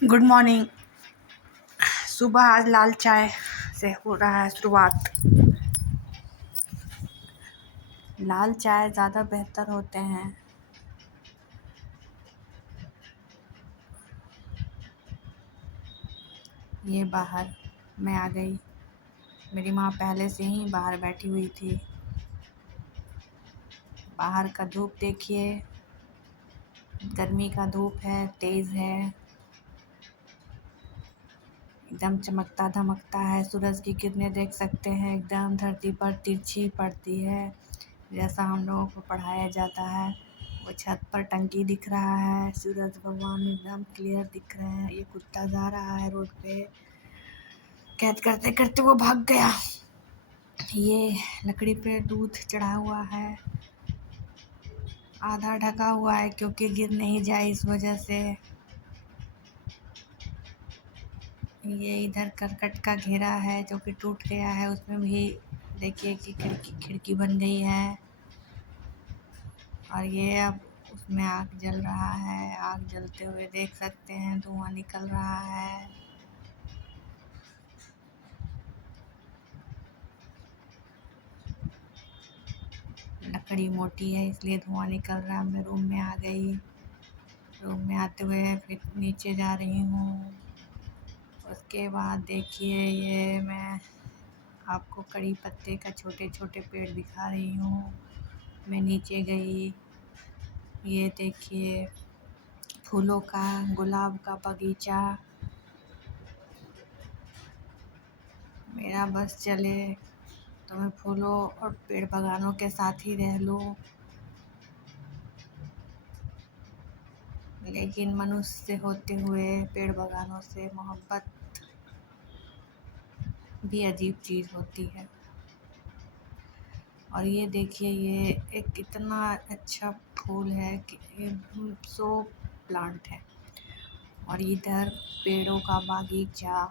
Good morning. सुबह आज लाल चाय से हो रहा है शुरुआत। लाल चाय ज़्यादा बेहतर होते हैं। ये बाहर मैं आ गई। मेरी माँ पहले से ही बाहर बैठी हुई थी। बाहर का धूप देखिए, गर्मी का धूप है, तेज़ है, एकदम चमकता धमकता है। सूरज की किरणें देख सकते हैं, एकदम धरती पर तिरछी पड़ती है। जैसा हम लोगों को पढ़ाया जाता है, वो छत पर टंकी दिख रहा है। सूरज भगवान एकदम क्लियर दिख रहे हैं। ये कुत्ता जा रहा है रोड पे, कैद करते करते वो भाग गया। ये लकड़ी पे दूध चढ़ा हुआ है, आधा ढका हुआ है क्योंकि गिर नहीं जाए इस वजह से। ये इधर करकट का घेरा है जो कि टूट गया है, उसमें भी देखिए कि खिड़की बन गई है। और ये अब उसमें आग जल रहा है, आग जलते हुए देख सकते हैं, धुआं निकल रहा है। लकड़ी मोटी है इसलिए धुआं निकल रहा है। मैं रूम में आ गई। रूम में आते हुए फिर नीचे जा रही हूँ। उसके बाद देखिए, ये मैं आपको कड़ी पत्ते का छोटे छोटे पेड़ दिखा रही हूँ। मैं नीचे गई, ये देखिए फूलों का, गुलाब का बगीचा। मेरा बस चले तो मैं फूलों और पेड़ बगानों के साथ ही रह लूँ, लेकिन मनुष्य से होते हुए पेड़ बगानों से मोहब्बत भी अजीब चीज़ होती है। और ये देखिए, ये एक इतना अच्छा फूल है कि ये शो प्लांट है। और इधर पेड़ों का बागीचा,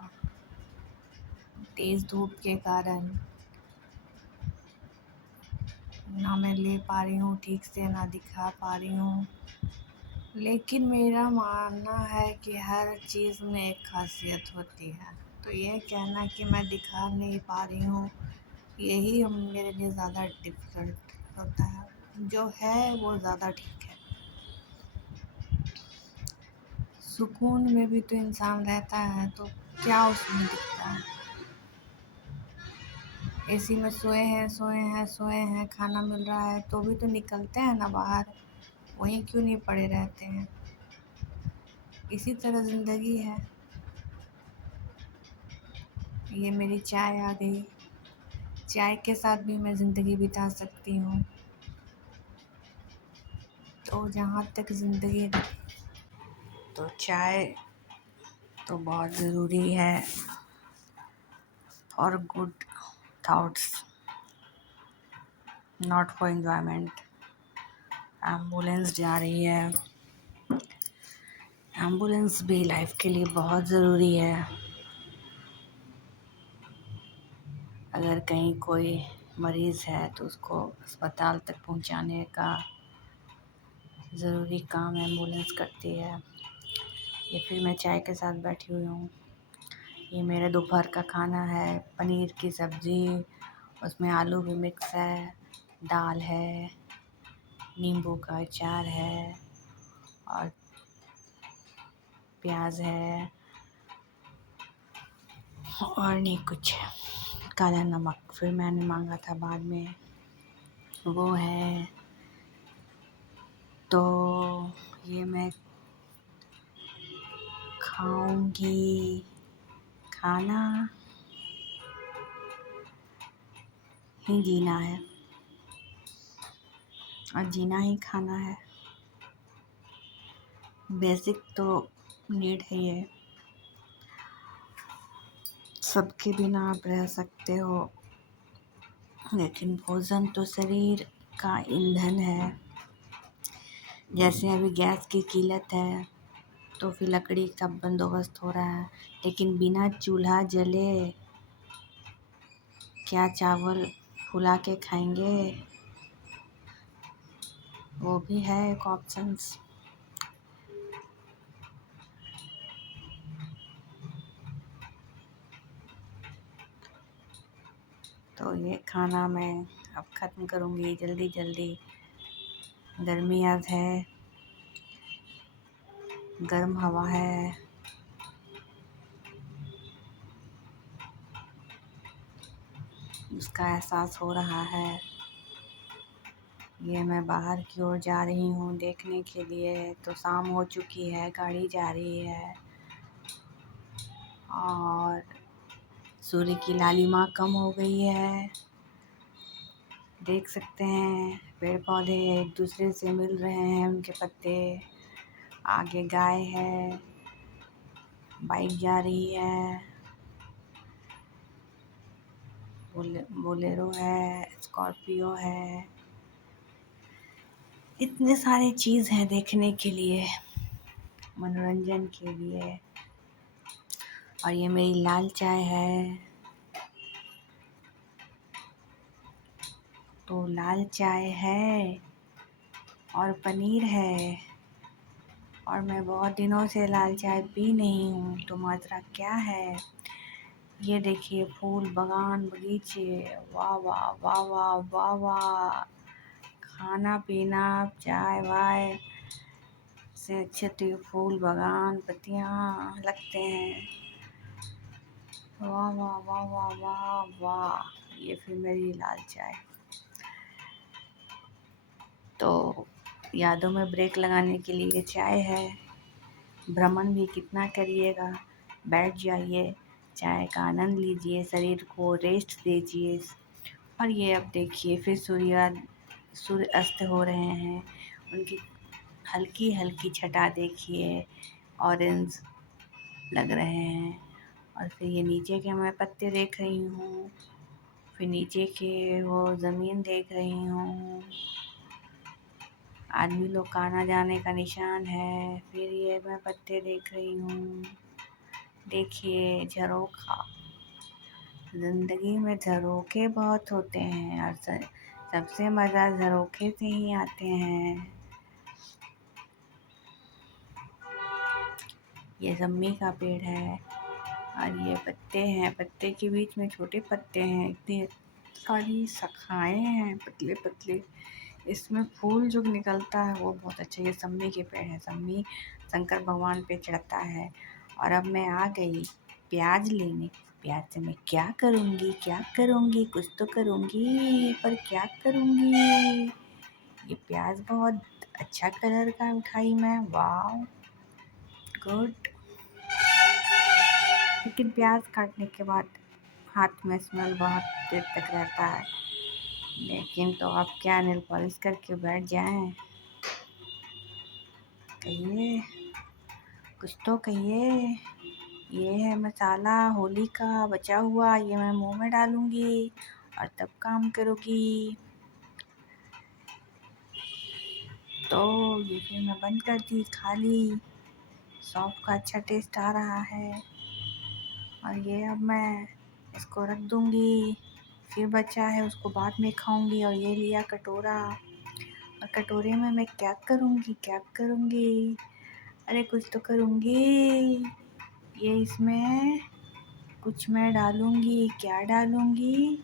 तेज़ धूप के कारण ना मैं ले पा रही हूँ ठीक से, ना दिखा पा रही हूँ। लेकिन मेरा मानना है कि हर चीज़ में एक खासियत होती है। तो ये कहना कि मैं दिखा नहीं पा रही हूँ, यही मेरे लिए ज़्यादा डिफ़िकल्ट होता है। जो है वो ज़्यादा ठीक है। सुकून में भी तो इंसान रहता है, तो क्या उसमें दिखता है। एसी में सोए हैं सोए हैं सोए हैं, खाना मिल रहा है तो भी तो निकलते हैं ना बाहर, वहीं क्यों नहीं पड़े रहते हैं। इसी तरह ज़िंदगी है। ये मेरी चाय आ गई। चाय के साथ भी मैं ज़िंदगी बिता सकती हूँ। तो जहाँ तक ज़िंदगी, तो चाय तो बहुत ज़रूरी है for good thoughts, not for enjoyment. Ambulance जा रही है। एम्बुलेंस भी लाइफ के लिए बहुत ज़रूरी है। अगर कहीं कोई मरीज़ है तो उसको अस्पताल तक पहुंचाने का ज़रूरी काम एम्बुलेंस करती है। ये फिर मैं चाय के साथ बैठी हुई हूँ। ये मेरे दोपहर का खाना है, पनीर की सब्ज़ी, उसमें आलू भी मिक्स है, दाल है, नींबू का अचार है और प्याज है और नहीं कुछ, काला नमक फिर मैंने मांगा था बाद में, वो है। तो ये मैं खाऊंगी। खाना ही जीना है और जीना ही खाना है। बेसिक तो नीड है ये। सबके बिना आप रह सकते हो, लेकिन भोजन तो शरीर का ईंधन है। जैसे अभी गैस की किल्लत है तो फिर लकड़ी का बंदोबस्त हो रहा है, लेकिन बिना चूल्हा जले क्या चावल फुला के खाएंगे? वो भी है एक ऑप्शंस। तो ये खाना मैं अब ख़त्म करूँगी जल्दी जल्दी। गर्मी आज है, गर्म हवा है, उसका एहसास हो रहा है। ये मैं बाहर की ओर जा रही हूँ देखने के लिए, तो शाम हो चुकी है, गाड़ी जा रही है और सूर्य की लालिमा कम हो गई है। देख सकते हैं पेड़ पौधे एक दूसरे से मिल रहे हैं, उनके पत्ते। आगे गाय है, बाइक जा रही है, बोलेरो है, स्कॉर्पियो है। इतने सारे चीज़ हैं देखने के लिए, मनोरंजन के लिए। और ये मेरी लाल चाय है। तो लाल चाय है और पनीर है, और मैं बहुत दिनों से लाल चाय पी नहीं हूँ, तो मात्रा क्या है। ये देखिए फूल बगान बगीचे, वाह वाह वाह वाह वाह वाह। खाना पीना चाय वाय से अच्छे तो ये फूल बगान पत्तियाँ लगते हैं। वाह वाह वाह वाह वाह वाह। ये फिर मेरी लाल चाय। तो यादों में ब्रेक लगाने के लिए चाय है। भ्रमण भी कितना करिएगा, बैठ जाइए, चाय का आनंद लीजिए, शरीर को रेस्ट दीजिए। और ये अब देखिए फिर सूर्य अस्त हो रहे हैं, उनकी हल्की हल्की छटा देखिए, ऑरेंज लग रहे हैं। और फिर ये नीचे के मैं पत्ते देख रही हूँ, फिर नीचे के वो ज़मीन देख रही हूँ। आदमी लोग का आना जाने का निशान है। फिर ये मैं पत्ते देख रही हूँ। देखिए झरोखा, ज़िंदगी में झरोखे बहुत होते हैं और सबसे मज़ा झरोखे से ही आते हैं। ये जम्मी का पेड़ है और ये पत्ते हैं, पत्ते के बीच में छोटे पत्ते हैं, इतनी सारी शाखाएँ हैं पतले पतले। इसमें फूल जो निकलता है वो बहुत अच्छा। ये सम्मी के पेड़ है, सम्मी शंकर भगवान पे चढ़ता है। और अब मैं आ गई प्याज लेने। प्याज से मैं क्या करूँगी, क्या करूँगी, कुछ तो करूँगी, पर क्या करूँगी। ये प्याज बहुत अच्छा कलर का उठाई मैं, वाह गुड। लेकिन प्याज काटने के बाद हाथ में स्मेल बहुत देर तक रहता है। लेकिन तो आप क्या नेल पॉलिश करके बैठ जाएं। कहिए, कुछ तो कहिए। ये है मसाला होली का बचा हुआ, ये मैं मुंह में डालूंगी और तब काम करूँगी। तो ये फिर मैं बंद कर दी, खा ली। सौंफ का अच्छा टेस्ट आ रहा है। और ये अब मैं इसको रख दूँगी, फिर बचा है उसको बाद में खाऊंगी। और ये लिया कटोरा, और कटोरे में मैं क्या करूँगी, क्या करूँगी, अरे कुछ तो करूँगी। ये इसमें कुछ मैं डालूँगी, क्या डालूँगी।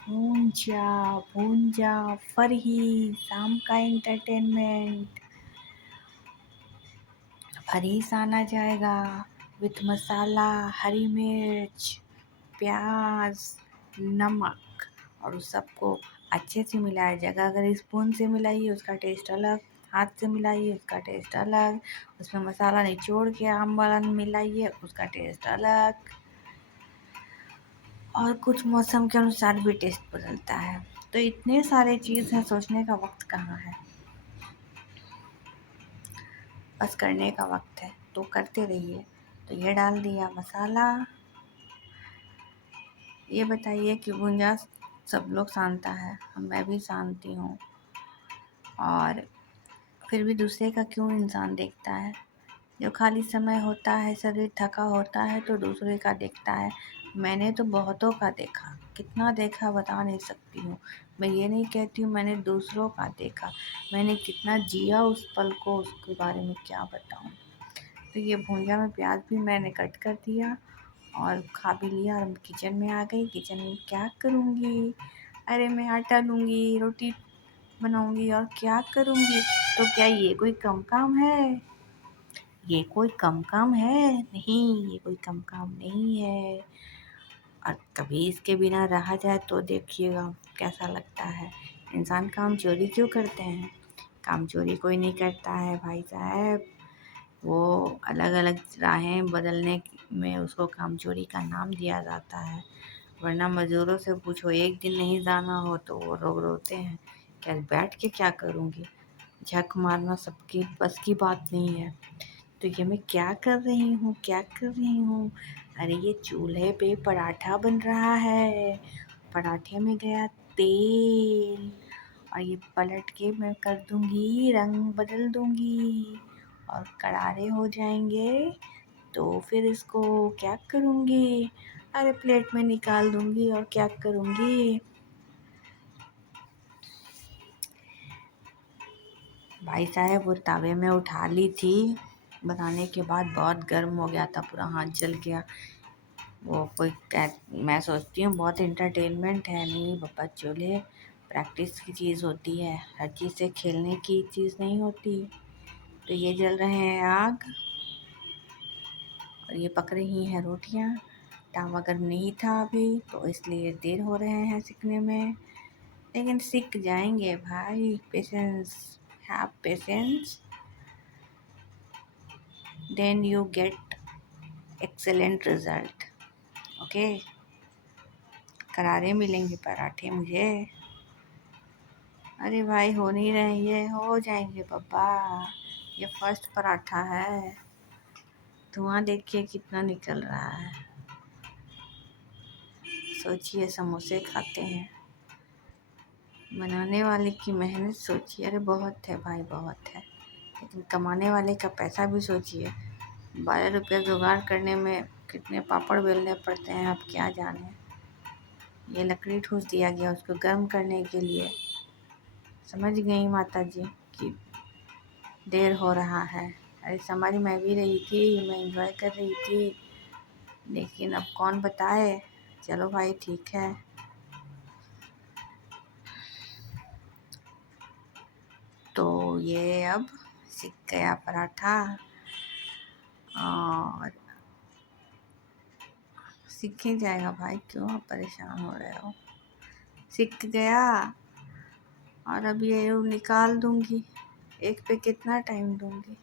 भूंजा भूंजा फरही, शाम का एंटरटेनमेंट। फरीस आना जाएगा विथ मसाला, हरी मिर्च, प्याज, नमक, और उस सबको अच्छे से मिलाया जाएगा। अगर स्पून से मिलाइए उसका टेस्ट अलग, हाथ से मिलाइए उसका टेस्ट अलग, उसमें मसाला निचोड़ के आम वाला मिलाइए उसका टेस्ट अलग। और कुछ मौसम के अनुसार भी टेस्ट बदलता है। तो इतने सारे चीज़ हैं, सोचने का वक्त कहाँ है, बस करने का वक्त है। तो करते रहिए। तो ये डाल दिया मसाला। ये बताइए कि भुंजा सब लोग सानता है, मैं भी सानती हूँ, और फिर भी दूसरे का क्यों इंसान देखता है। जो खाली समय होता है, शरीर थका होता है, तो दूसरे का देखता है। मैंने तो बहुतों का देखा, कितना देखा बता नहीं सकती हूँ। मैं ये नहीं कहती हूँ, मैंने दूसरों का देखा, मैंने कितना जिया उस पल को, उसके बारे में क्या बताऊँ। तो ये भुंजा में प्याज भी मैंने कट कर दिया और खा भी लिया और किचन में आ गई। किचन में क्या करूँगी? अरे मैं आटा लूँगी, रोटी बनाऊँगी और क्या करूँगी? तो क्या ये कोई कम काम है? ये कोई कम काम है? नहीं, ये कोई कम काम नहीं है। और कभी इसके बिना रहा जाए तो देखिएगा कैसा लगता है। इंसान काम चोरी क्यों करते हैं? काम चोरी कोई नहीं करता है भाई साहब। वो अलग अलग राहें बदलने में उसको काम चोरी का नाम दिया जाता है। वरना मज़दूरों से पूछो, एक दिन नहीं जाना हो तो वो रोते हैं, क्या बैठ के क्या करूँगी? झक मारना सबकी बस की बात नहीं है। तो ये मैं क्या कर रही हूँ, क्या कर रही हूँ? अरे ये चूल्हे पे पराठा बन रहा है। पराठे में गया तेल और ये पलट के मैं कर दूँगी, रंग बदल दूँगी और करारे हो जाएंगे। तो फिर इसको क्या करूँगी? अरे प्लेट में निकाल दूँगी और क्या करूँगी? भाई साहब वो तवे में उठा ली थी, बनाने के बाद बहुत गर्म हो गया था, पूरा हाथ जल गया। वो कोई मैं सोचती हूँ बहुत इंटरटेनमेंट है। नहीं बाबा, चूल्हे प्रैक्टिस की चीज़ होती है, हर चीज़ से खेलने की चीज़ नहीं होती। तो ये जल रहे हैं आग और ये पक रही हैं रोटियाँ। तवा गर्म नहीं था अभी तो इसलिए देर हो रहे हैं सीखने में, लेकिन सीख जाएंगे भाई। Patience, have patience, then you get excellent result. Okay, करारे मिलेंगे पराठे मुझे। अरे भाई हो नहीं रहे, ये हो जाएंगे पापा। ये फर्स्ट पराठा है, धुआं देखिए कितना निकल रहा है। सोचिए, समोसे खाते हैं, बनाने वाले की मेहनत सोचिए। अरे बहुत है भाई, बहुत है, लेकिन कमाने वाले का पैसा भी सोचिए। 12 रुपये जुगाड़ करने में कितने पापड़ बेलने पड़ते हैं आप क्या जाने। ये लकड़ी ठूस दिया गया उसको गर्म करने के लिए। समझ गई माता जी कि देर हो रहा है। अरे समझ मैं भी रही थी, मैं एंजॉय कर रही थी, लेकिन अब कौन बताए। चलो भाई ठीक है। तो ये अब सीख गया पराठा और सीख ही जाएगा भाई, क्यों आप परेशान हो रहे हो। सीख गया और अब ये निकाल दूंगी। एक पे कितना टाइम दूंगी?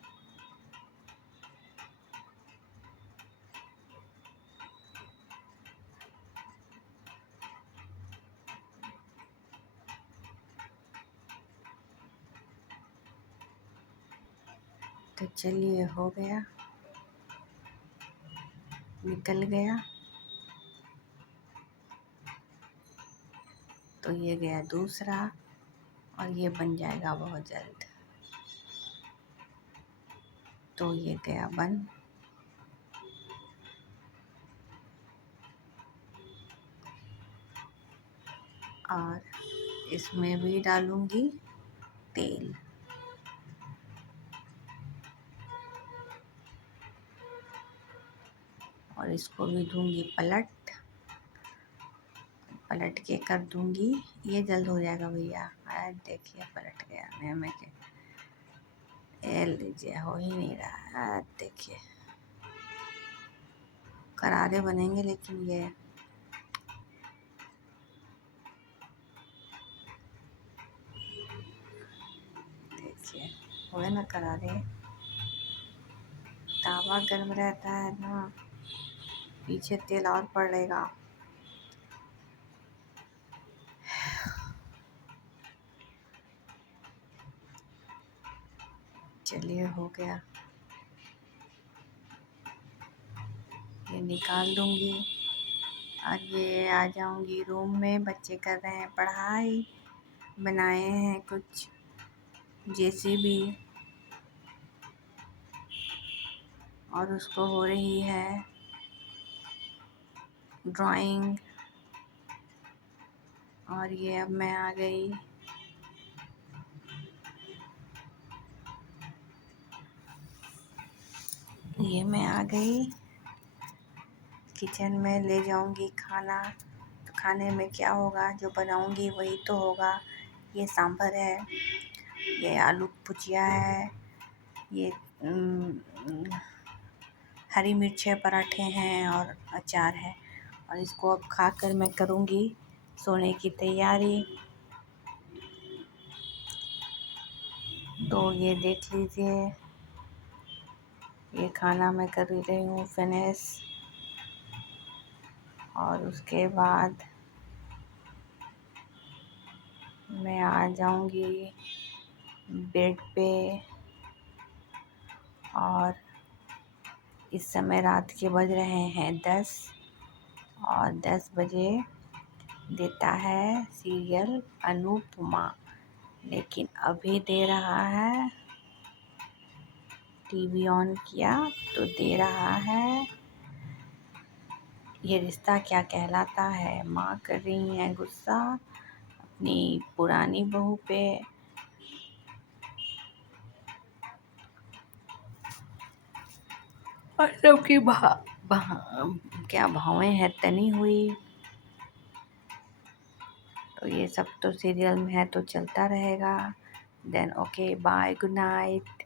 तो चलिए हो गया, निकल गया। तो ये गया दूसरा और ये बन जाएगा बहुत जल्द। तो ये गया बन। और इसमें भी डालूंगी तेल और इसको भी दूंगी पलट पलट के कर दूंगी। ये जल्द हो जाएगा भैया। देखिए पलट गया। मैं ये लीजिए, हो ही नहीं रहा है। देखिए करारे बनेंगे, लेकिन ये देखिए हुए ना करारे। तवा गर्म रहता है ना, पीछे तेल और पड़ेगा। चलिए हो गया, ये निकाल दूंगी और ये आ जाऊंगी रूम में। बच्चे कर रहे हैं पढ़ाई, बनाए हैं कुछ जेसीबी और उसको हो रही है ड्राइंग। और ये अब मैं आ गई। ये मैं आ गई किचन में ले जाऊंगी खाना, तो खाने में क्या होगा, जो बनाऊंगी वही तो होगा। ये सांभर है, ये आलू भुजिया है, ये हरी मिर्च है, पराठे हैं और अचार है। और इसको अब खाकर मैं करूंगी सोने की तैयारी। तो ये देख लीजिए, ये खाना मैं कर रही हूँ फिनिश। और उसके बाद मैं आ जाऊंगी बेड पे। और इस समय रात के बज रहे हैं 10, और 10 बजे देता है सीरियल अनुपमा। लेकिन अभी दे रहा है, टीवी ऑन किया तो दे रहा है ये रिश्ता क्या कहलाता है। माँ कर रही है गुस्सा अपनी पुरानी बहू पे। और सबकी क्या भावें हैं तनी हुई। तो ये सब तो सीरियल में है तो चलता रहेगा। Then okay, bye, good night.